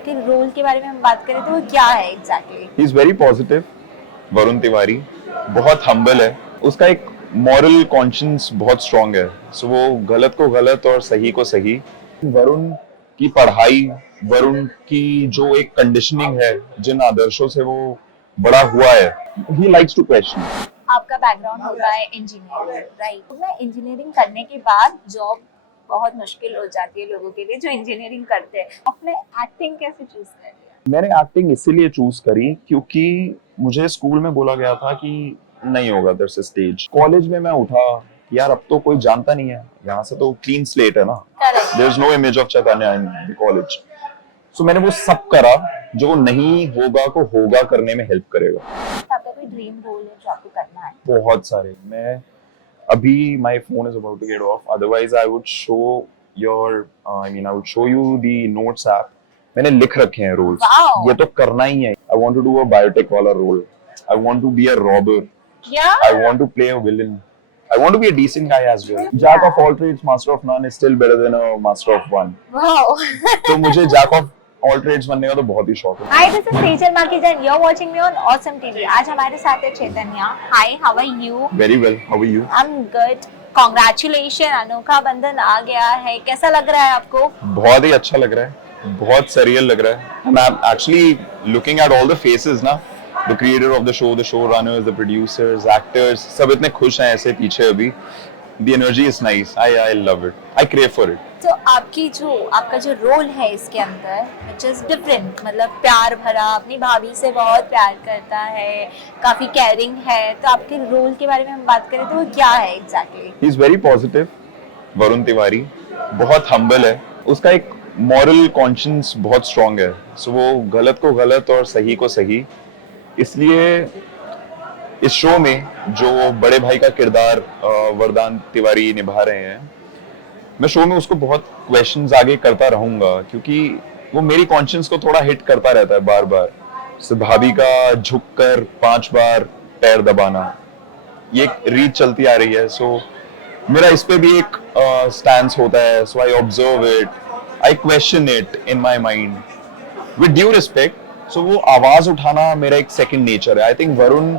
आपके रोल के बारे में हम बात करें तो वो क्या है exactly? He is very positive. Varun Tiwari बहुत हम्बल है। उसका एक मॉरल कॉन्शियंस बहुत स्ट्रांग है। सो वो गलत को गलत और सही को सही। वरुण की पढ़ाई, वरुण की जो एक कंडीशनिंग है, जिन आदर्शों से वो बड़ा हुआ है, ही लाइक्स टू क्वेश्चन। आपका बैकग्राउंड होता है इंजीनियरिंग, राइट? तो मैं इंजीनियरिंग करने के बाद जॉब बहुत मुश्किल हो जाती है लोगों के लिए जो इंजीनियरिंग करते हैं। आपने एक्टिंग कैसे चूज कर लिया? मैंने एक्टिंग इसीलिए चूज करी क्योंकि मुझे स्कूल में बोला गया था कि नहीं होगा देयर से स्टेज। कॉलेज में मैं उठा, यार अब तो कोई जानता नहीं है, यहाँ से तो क्लीन स्लेट है ना, correct. There is no image of Chaitanya in the college. So मैंने वो सब करा जो नहीं होगा को होगा करने में हेल्प करेगा। आपका कोई ड्रीम रोल है जो आपको करना है? बहुत सारे। मैं अभी my phone is about to get off, otherwise I would show your I would show you the notes app. मैंने लिख रखे हैं रोल्स। Wow. ये तो करना ही है। I want to do a biotech वाला role, I want to be a robber, Yeah. I want to play a villain. I want to be a decent guy as well. Jack of all trades, master of none is still better than a master of one. Wow. तो मुझे Jack of all trades बनने का तो बहुत ही शौक है। Hi, this is Sejal Makijan. You're watching me on Awesome TV. आज हमारे साथ है चैतन्य. Hi, how are you? Very well. How are you? I'm good. Congratulations, अनोखा बंधन आ गया है. कैसा लग रहा है आपको? बहुत ही अच्छा लग रहा है, बहुत सरियल लग रहा है। And I'm actually looking at all the faces ना, the creator of the show, the showrunners, the producers, actors, सब इतने खुश हैं ऐसे पीछे अभी। The energy is nice. I love it. I crave for it. तो आपका जो रोल है इसके अंदर which is different, मतलब प्यार भरा, अपनी भाभी से बहुत प्यार करता है, काफी केयरिंग है। तो आपके रोल के बारे में हम बात करें तो वो क्या है exactly? He is very positive. Varun Tiwari बहुत हम्बल है। उसका एक मॉरल कॉन्शियंस बहुत स्ट्रांग है। सो वो गलत को गलत और सही को सही। इसलिए इस शो में जो बड़े भाई का किरदार वरदान तिवारी निभा रहे हैं, मैं शो में उसको बहुत क्वेश्चंस आगे करता रहूंगा क्योंकि वो मेरी कॉन्शियंस को थोड़ा हिट करता रहता है बार बार। जैसे भाभी का झुककर 5 बार पैर दबाना, ये एक रीत चलती आ रही है। सो मेरा इस पे भी एक स्टैंस होता है। So I observe it, I question it in my mind with due respect. So वो आवाज उठाना मेरा एक सेकंड नेचर है। आई थिंक वरुण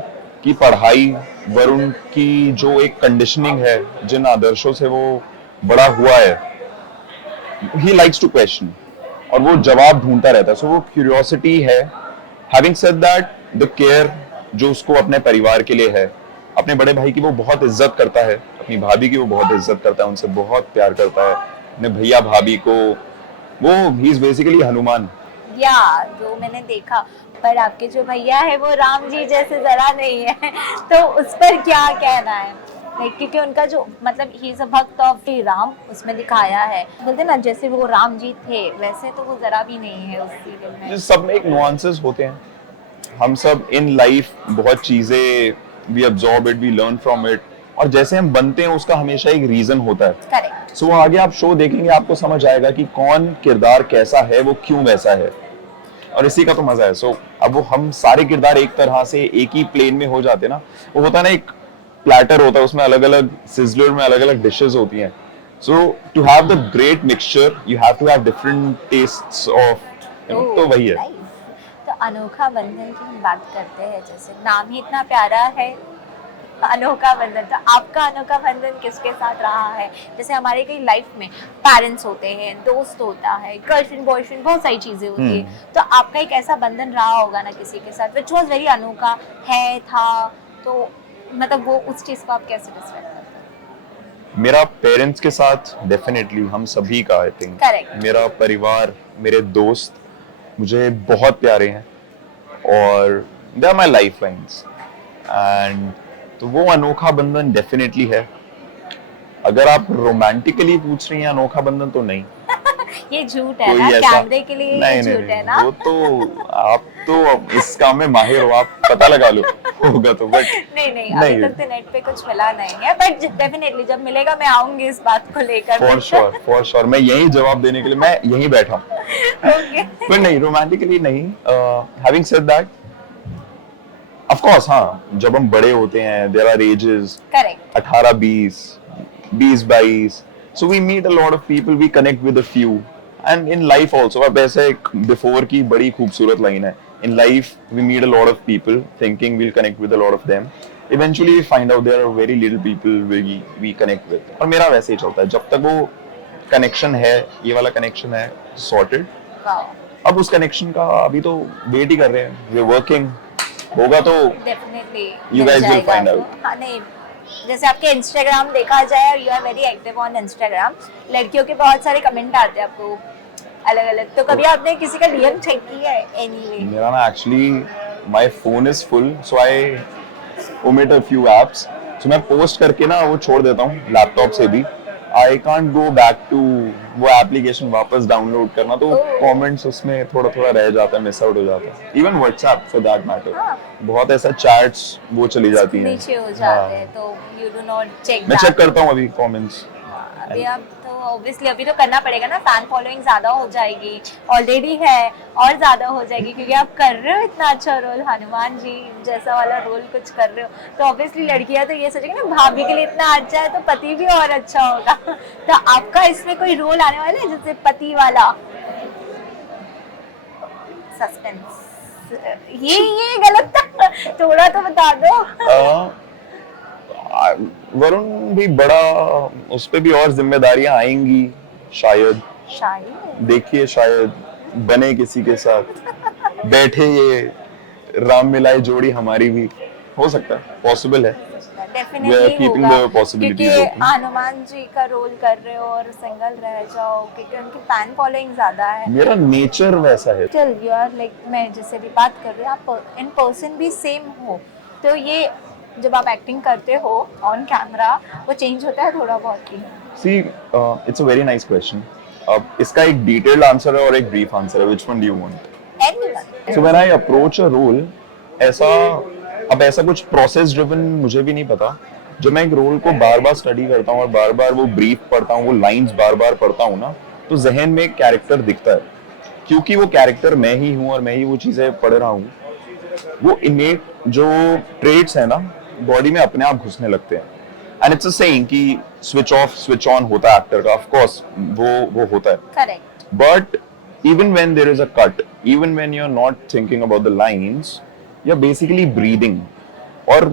की पढ़ाई, वरुण की जो एक कंडीशनिंग है, जिन आदर्शों से वो बड़ा हुआ है, ही लाइक्स टू क्वेश्चन और वो जवाब ढूंढता रहता है। सो वो क्यूरियोसिटी है। Having said that, the care जो उसको अपने परिवार के लिए है, अपने बड़े भाई की वो बहुत इज्जत करता है, अपनी भाभी की वो बहुत इज्जत करता है, उनसे बहुत प्यार करता है, अपने भैया भाभी को। वो ही इज बेसिकली हनुमान। या जो मैंने देखा, पर आपके जो भैया है वो राम जी जैसे जरा नहीं है तो उस पर क्या कहना है? क्योंकि उनका जो मतलब ही इज अ भक्त ऑफ श्री राम उसमें दिखाया है, बोलते ना जैसे वो राम जी थे वैसे तो वो जरा भी नहीं है उस सीरियल में। सब में एक नुआंसेस होते हैं। हम सब इन लाइफ बहुत चीजें we absorb it, we learn from it, और जैसे हम बनते हैं उसका हमेशा एक रीजन होता है। करेक्ट। सो आगे आप शो देखेंगे आपको समझ आएगा कि कौन किरदार कैसा है, वो क्यों वैसा है, और इसी का तो मजा है। सो अब वो हम सारे किरदार एक तरह से एक ही प्लेन में हो जाते हैं ना। वो होता है ना, एक प्लेटर होता है, उसमें अलग अलग सिजलर में अलग अलग डिशेस होती हैं। So to have the great mixture you have to have different tastes of, तो वही है। तो अनोखा बंधन की हम बात करते हैं, जैसे नाम ही इतना प्यारा है अनोखा बंधन। तो आपका अनोखा बंधन किसके साथ रहा है? जैसे हमारे कई लाइफ में पेरेंट्स होते हैं, दोस्त होता है, गर्लफ्रेंड बॉयफ्रेंड, बहुत सारी चीजें होती है। तो आपका एक ऐसा बंधन रहा होगा ना किसी के साथ विच वाज वेरी अनोखा है था, तो मतलब वो उस चीज को आप कैसे डिस्क्राइब करते हैं? मेरा पेरेंट्स के साथ डेफिनेटली, हम सभी का आई थिंक। करेक्ट। मेरा परिवार, मेरे दोस्त मुझे बहुत प्यारे हैं और they are my lifelines. And तो वो अनोखा बंधन डेफिनेटली है। अगर आप रोमांटिकली पूछ रही हैं अनोखा बंधन, तो नहीं। ये झूठ है ना, कैमरे के लिए ये झूठ है ना। वो तो आप तो इस काम में माहिर हो, आप पता लगा लो होगा तो। बट नहीं अभी तक तो नेट पे कुछ मिला नहीं है, बट डेफिनेटली जब मिलेगा मैं आऊंगी इस बात को लेकर। फॉर श्योर मैं यही जवाब देने के लिए मैं यहीं बैठा हूं। पर नहीं, रोमांटिकली नहीं। Having said that, of course हाँ, जब हम बड़े होते हैं there are edges, correct, 18 20 20 22, so we meet a lot of people, we connect with a few, and in life also, अब ऐसे एक बिफोर की बड़ी खूबसूरत लाइन है, in life we meet a lot of people thinking we'll connect with a lot of them, eventually we find out there are very little people we connect with. और मेरा वैसे ही चलता है, जब तक वो कनेक्शन है, ये वाला कनेक्शन है सॉर्टेड, वाओ, अब उस कनेक्शन का अभी तो वेट ही कर रहे हैं, वी आर वर्किंग, होगा तो definitely You guys will find out. हाँ नहीं, जैसे आपके इंस्टाग्राम देखा जाए, you are very active on Instagram, लड़कियों के बहुत सारे कमेंट आते हैं आपको अलग अलग, तो कभी आपने किसी का डीएम चेक किया है? एनीवे मेरा ना actually my phone is full, so I omit a few apps, so मैं पोस्ट करके ना वो छोड़ देता हूँ लैपटॉप से भी, I can't go back to वो एप्लीकेशन वापस डाउनलोड करना, तो कमेंट्स उसमें थोड़ा थोड़ा रह जाता है, मिस आउट हो जाता है, even WhatsApp for that matter, हाँ। बहुत ऐसा चैट्स वो चली जाती हैं, नीचे हो जाते हैं, तो यू डू नॉट चेक। मैं चेक करता हूँ अभी कमेंट्स। अभी आप तो ऑब्वियसली अभी तो करना पड़ेगा ना, फैन फॉलोइंग ज्यादा हो जाएगी, ऑलरेडी है और ज्यादा हो जाएगी, क्योंकि आप कर रहे हो इतना अच्छा रोल, हनुमान जी जैसा वाला रोल कुछ कर रहे हो, तो ऑब्वियसली लड़कियां तो ये सोचेंगी ना, भाभी के लिए इतना अच्छा है तो पति भी और अच्छा होगा। तो आपका इसमें कोई रोल आने वाला है जैसे पति वाला? सस्पेंस, ये गलत था, थोड़ा तो बता दो। वरुण भी बड़ा, उस पे भी और जिम्मेदारियां आएंगी शायद, शायद देखिए शायद बने किसी के साथ, बैठे ये राम मिलाए जोड़ी हमारी भी, हो सकता है, पॉसिबल है, We are keeping the possibilities क्योंकि open. हनुमान जी का रोल कर रहे हो और सिंगल रह जाओ, क्योंकि उनकी फैन फॉलोइंग ज्यादा है। मेरा नेचर वैसा है। चल यू आर लाइक, मैं जिससे भी बात कर रही हूँ, आप इन पर्सन भी सेम हो, तो ये जब आप एक्टिंग करते हो ऑन कैमरा, वो चेंज होता है थोड़ा बहुत ही? See, it's a very nice question. अब इसका एक डिटेल्ड आंसर है और एक ब्रीफ आंसर है, which one do you want? Anyone. So when I approach a role, ऐसा कुछ प्रोसेस ड्रिवन मुझे भी नहीं पता, जब मैं एक रोल को बार बार स्टडी करता हूँ और बार बार वो ब्रीफ पढ़ता हूँ, वो लाइंस बार बार पढ़ता हूँ ना, तो जहन में एक कैरेक्टर दिखता है, क्योंकि वो कैरेक्टर मैं ही हूँ और मैं ही वो चीजें पढ़ रहा हूँ, वो इनेट जो ट्रेट्स है ना बॉडी में अपने आप घुसने लगते हैं। एंड इट्स अ सेइंग कि स्विच ऑफ स्विच ऑन होता है एक्टर का, ऑफ कोर्स वो होता है, correct, but even when there is a cut, even when you're not thinking about the lines, you're basically breathing, और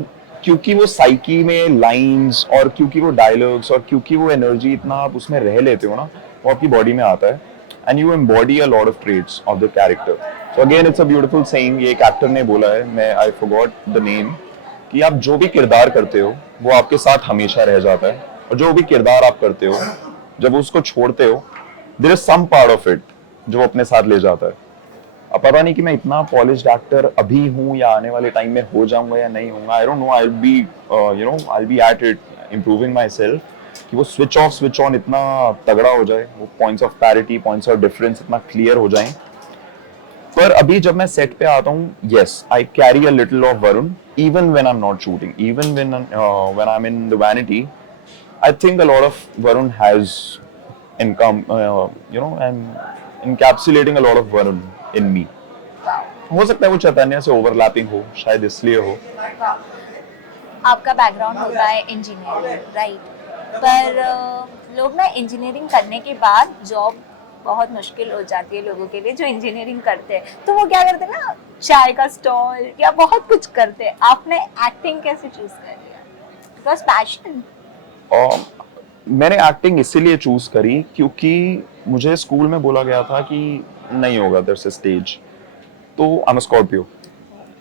क्योंकि वो साइकी में लाइंस और क्योंकि वो डायलॉग्स और क्योंकि वो एनर्जी इतना आप उसमें रह लेते हो ना, वो आपकी बॉडी में आता है, and you embody a lot of traits of the character. So again it's a beautiful saying, ये एक एक्टर ने बोला है, मैं आई फॉरगॉट द नेम, कि आप जो भी किरदार करते हो वो आपके साथ हमेशा रह जाता है, और जो भी किरदार आप करते हो जब उसको छोड़ते हो, there is some part of it जो अपने साथ ले जाता है। अब पता नहीं कि मैं इतना पॉलिश्ड एक्टर अभी हूँ या आने वाले टाइम में हो जाऊंगा या नहीं होऊंगा, I don't know, I will be at it, improving my self, कि वो स्विच ऑफ स्विच ऑन इतना तगड़ा हो जाए, वो points of parity, points of difference इतना क्लियर हो जाए। पर अभी जब मैं सेट पे आता हूँ, yes I carry a little of Varun, even when I am not shooting, even when I am in the vanity, I think a lot of Varun has income, encapsulating a lot of Varun in me. हो सकता है वो चैतन्य से overlapping हो, शायद इसलिए हो। आपका बैकग्राउंड होता है इंजीनियरिंग, राइट? पर लोग ना इंजीनियरिंग करने के बाद जॉब बहुत मुश्किल हो जाती है लोगों के लिए जो इंजीनियरिंग करते हैं, तो वो क्या करते हैं ना, चाय का स्टॉल या बहुत कुछ करते हैं। आपने एक्टिंग कैसे चूज कर लिया? Because passion? मैंने एक्टिंग इसीलिए चूज करी क्योंकि मुझे स्कूल में बोला गया था कि नहीं होगा देयर से स्टेज, तो I am a Scorpio,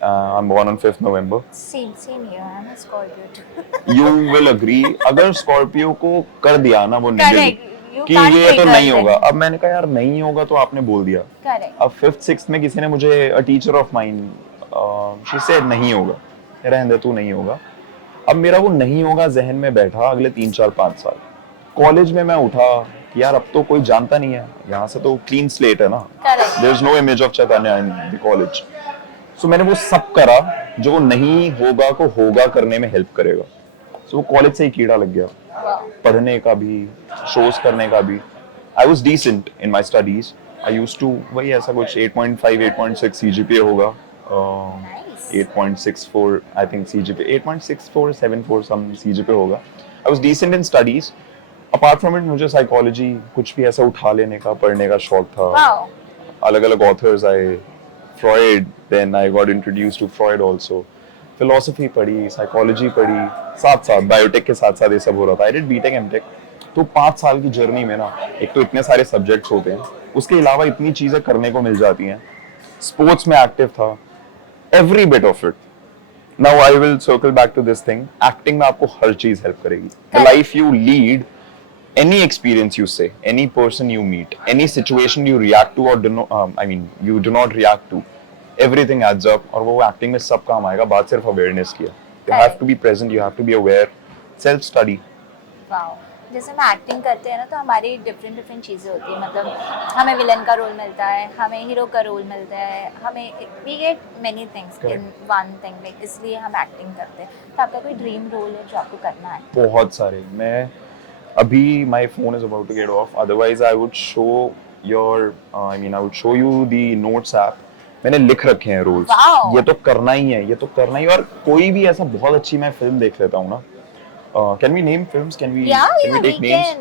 I am born on 5th November. Same here, I am a Scorpio. You will agree, अगर स्कॉर्पियो को कर दिया ना वो निगल करेक्ट, कि ये तो नहीं होगा, अब मैंने कहा यार नहीं होगा तो आपने बोल दिया। करेक्ट। अब 5th 6th में किसी ने मुझे, a teacher of mine, she said नहीं होगा, रहने दे तू नहीं होगा। अब मेरा वो नहीं होगा जहन में बैठा अगले 3 4 5 साल। कॉलेज में मैं उठा कि यार अब तो कोई जानता नहीं है, यहाँ से तो क्लीन स्लेट है ना, there is no image of Chaitanya in the college. So मैंने वो सब करा जो नहीं होगा को होगा करने में हेल्प करेगा। सो वो कॉलेज से ही कीड़ा लग गया, पढ़ने का भी, शोज करने का भी। I was decent in my studies, I used to, वही ऐसा कुछ 8.5 8.6 सीजीपीए होगा, 8.64 I think CGPA, 8.64 74 some CGPA होगा। I was decent in studies, apart from it मुझे साइकोलॉजी कुछ भी ऐसा उठा लेने का, पढ़ने का शौक था। वाओ, अलग अलग ऑथर्स आए, Freud, then I got introduced to Freud also. Philosophy पढ़ी, साइकोलॉजी पढ़ी, साथ साथ बायोटेक के साथ साथ ये सब हो रहा था। I did BTech MTech. तो 5 साल की जर्नी में ना, एक तो इतने सारे सब्जेक्ट्स होते हैं, उसके अलावा इतनी चीजें करने को मिल जाती हैं। स्पोर्ट्स में एक्टिव था, every bit of it. Now I will circle back to this thing, acting में आपको हर चीज हेल्प करेगी। The life you lead, any experience you say, any person you meet, any situation you react to or do not, you do not react to, everything adds up और वो acting में सब काम आएगा। बात सिर्फ awareness की है। You have to be present, you have to be aware, self study। Wow, जैसे हम एक्टिंग करते हैं ना, तो हमारी डिफरेंट चीज़ें होती है। मतलब हमें विलन का रोल मिलता है, हमें हीरो का रोल मिलता है, हमें we get many things in one thing, like इसलिए हम एक्टिंग करते हैं। तो आपका कोई ड्रीम रोल है जो आपको करना है? बहुत सारे। मैं अभी my phone is about to get off, otherwise I would show I would show you the notes app। मैंने लिख रखे हैं रोल्स। Wow। ये तो करना ही है, ये तो करना ही। और कोई भी ऐसा बहुत अच्छी मैं फिल्म देख लेता हूँ ना। Can we name films? Can we take names?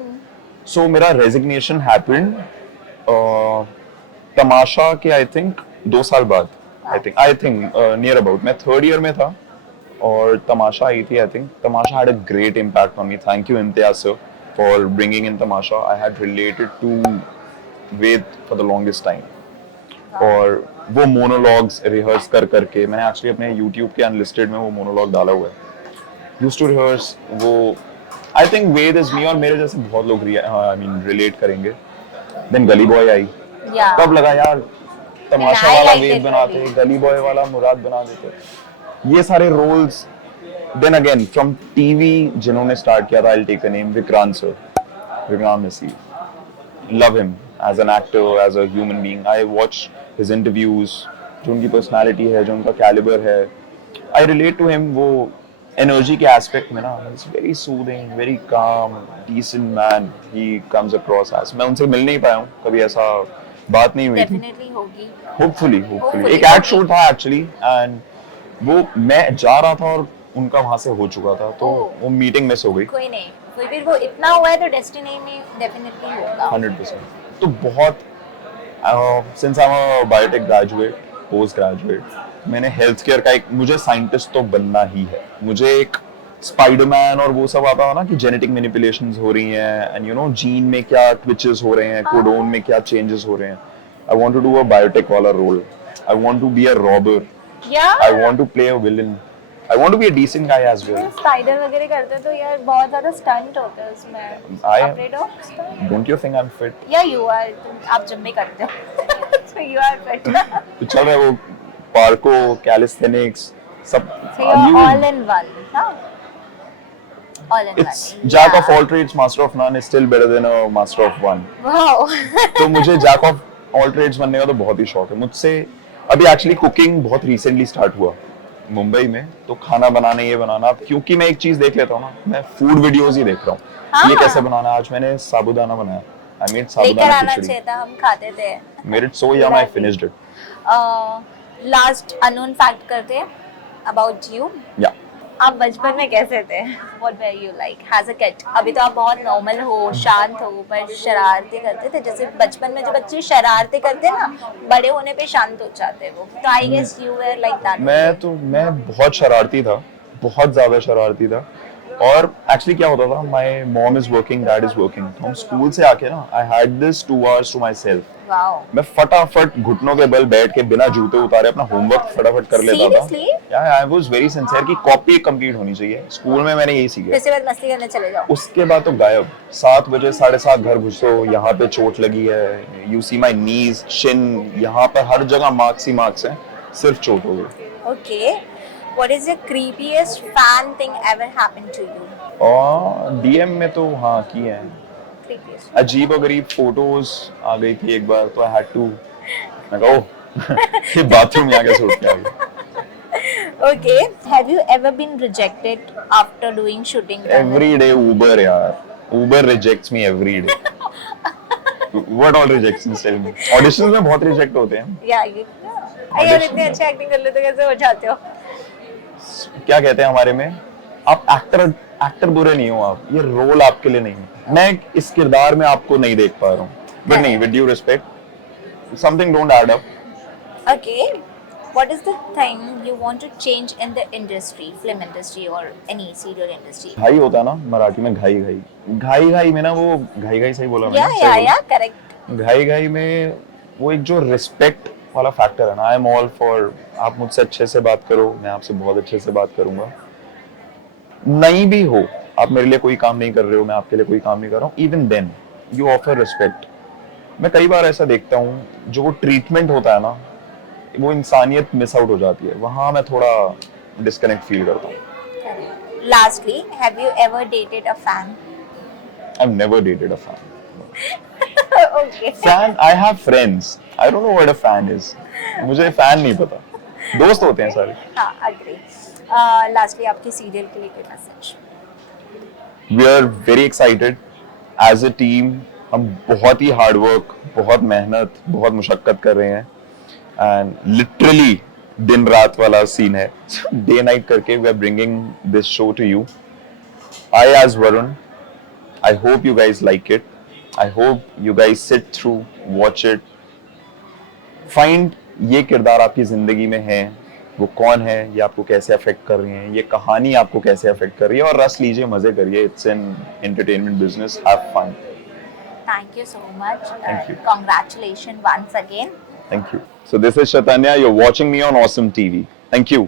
So मेरा resignation happened तमाशा के I think 2 साल बाद। I think near about मैं 3rd year में था और तमाशा आई थी। I think Tamasha had a great impact on me। Thank you Imtiaz sir for bringing in Tamasha. I had related to Ved for the longest time। और वो monologues rehearse कर करके मैंने एक्चुअली अपने YouTube के अनलिस्टेड में वो मोनोलॉग डाला हुआ है। Used to rehearse वो। I think Ved is me और मेरे जैसे बहुत लोग रिलेट करेंगे। Then गली बॉय आई। तब लगा यार तमाशा वाला वेद बनाते, गली बॉय वाला मुराद बना देते। ये सारे roles. Then again from TV जिन्होंने स्टार्ट किया था, I'll take a name, Vikrant sir, Vikrant मिसी। Love him as an actor, as a human being। I watch his interviews, जो उनकी पर्सनालिटी है, जो उनका कैलिबर है, I relate to him। वो एनर्जी के एस्पेक्ट में ना, he's very soothing, very calm, decent man he comes across as। मैं उनसे मिल नहीं पाया हूँ कभी, ऐसा बात नहीं हुई थी। डेफिनेटली होगी, होपफुली एक एड शूट था एक्चुअली, एंड वो मैं जा रहा था और उनका वहां से हो चुका था, तो वो मीटिंग मिस हो गई। कोई नहीं, कोई भी वो इतना हुआ है तो डेस्टिनी में डेफिनेटली होगा 100%। तो बहुत since I am a biotech graduate, post graduate, मैंने हेल्थ केयर का मुझे साइंटिस्ट तो बनना ही है। मुझे एक स्पाइडरमैन और वो सब आता है ना कि जेनेटिक मैनिपुलेशंस हो रही हैं, एंड जीन में क्या ट्विचेस हो रहे हैं, कोडोन में क्या चेंजेस हो रहे हैं। I want to do a biotech वाला role. I want to be a robber. I want to play a villain. I want to be a decent guy as well. Spider वगैरह करते हैं तो यार बहुत ज्यादा स्टंट होता है उसमें। Afraid of stunt? Don't you think I am fit? या यू आर, आप जब भी करते हो so you are fit। तो चल रहा है वो पार्को, कैलिस्थेनिक्स सब। So you're all in one, हाँ? All in It's one। jack of all trades, master of none is still better than a master of one। Wow। तो मुझे jack of all trades बनने का तो बहुत ही शौक है। मुझसे अभी एक्चुअली कुकिंग बहुत रिसेंटली स्टार्ट हुआ मुंबई में, तो खाना बनाने, ये बनाना, क्योंकि मैं एक चीज देख लेता हूँ ना, मैं फूड वीडियोस ही देख रहा हूँ। ये कैसे बनाना, आज मैंने साबूदाना बनाया। I made साबूदाना खिचड़ी। चाहिए था, हम खाते थे। Made it so yum, I finished it। Last unknown fact करते हैं अबाउट यू। या आप बचपन में कैसे थे? What were you like as a kid? अभी तो आप बहुत नॉर्मल हो, शांत हो, पर शरारती करते थे। जैसे बचपन में जो बच्चे शरारती करते हैं ना, बड़े होने पे शांत हो जाते हैं वो। तो I guess you were like that. मैं बहुत शरारती था, बहुत ज्यादा शरारती था। और एक्चुअली क्या होता था, my mom is working, dad is working, तो हम स्कूल से आके ना, I had this 2 hours to myself. मैं फटाफट घुटनों के बल बैठ के बिना जूते उतारे अपना होमवर्क फटाफट कर लेता था। आई वाज वेरी सिंसियर कि कॉपी कंप्लीट होनी चाहिए। स्कूल में मैंने यही सीखा। उसके बाद मस्ती करने चले जाओ। उसके बाद तो गायब। 7 बजे 7:30 घर घुसो, यहाँ पे चोट लगी है, you see my knees, Shin, यहाँ पर हर जगह मार्क्स ही मार्क्स हैं, सिर्फ चोट हो गई। Okay, what is the creepiest fan thing ever happened to you? और डीएम में तो हाँ किए हैं, अजीब और गरीब फोटोज आ गई थी एक बार, तो आई हैड टू, मैं कहा ओह ये बाथरूम में आके शूट किया गया। Okay, have you ever been rejected after doing shooting? Every day Uber यार, Uber rejects me every day. What all rejections tell me? Auditions में बहुत रिजेक्ट होते हैं। यार इतनी अच्छी एक्टिंग कर लेते कैसे हो जाते हो? क्या कहते हैं हमारे में, आप एक्टर एक्टर बुरे नहीं हो आप, ये रोल आपके लिए नहीं है। मैं इस किरदार में आपको नहीं देख पा रहा हूँ, बट नहीं, with due respect, something don't add up. Okay. What is the thing you want to change in the industry, film industry or any serial industry? घाई होता है ना मराठी में, घाई घाई, घाई घाई में ना, वो घाई घाई सही बोला मैंने? सही बोला? Correct. घाई घाई में वो एक जो रिस्पेक्ट वाला फैक्टर है ना, आई एम ऑल फॉर, आप मुझसे अच्छे से बात करो, मैं आपसे बहुत अच्छे से बात करूंगा। नहीं भी हो, आप मेरे लिए कोई काम नहीं कर रहे हो, मैं आपके लिए कोई काम नहीं कर रहा हूँ, even then you offer respect. मैं कई बार ऐसा देखता हूँ, जो वो ट्रीटमेंट होता है ना, वो इंसानियत मिस आउट हो जाती है, वहां मैं थोड़ा डिस्कनेक्ट फील करता हूँ। Lastly, have you ever dated a fan? I've never dated a fan. Okay. Fan, I have friends. I don't know what a fan is. मुझे फैन नहीं पता, दोस्त होते हैं सारे। हाँ, agree. Lastly, आपकी सीरियल के लिए कोई message? We are very excited as a team. हम बहुत ही हार्ड वर्क, बहुत मेहनत, बहुत मुशक्कत कर रहे हैं, एंड लिटरली दिन रात वाला सीन है, डे नाइट करके we are bringing this show to you. I as Varun, I hope you guys like it, I hope you guys sit through, watch it, find ये किरदार आपकी जिंदगी में है, वो कौन है, ये आपको कैसे अफेक्ट कर रही है, ये कहानी आपको कैसे अफेक्ट कर रही है, और रस लीजिए, मजे करिए। It's an entertainment business, have fun. Thank you so much. Thank you. Congratulations once again. Thank you. So this is Chaitanya. You're watching me on Awesome TV. Thank you.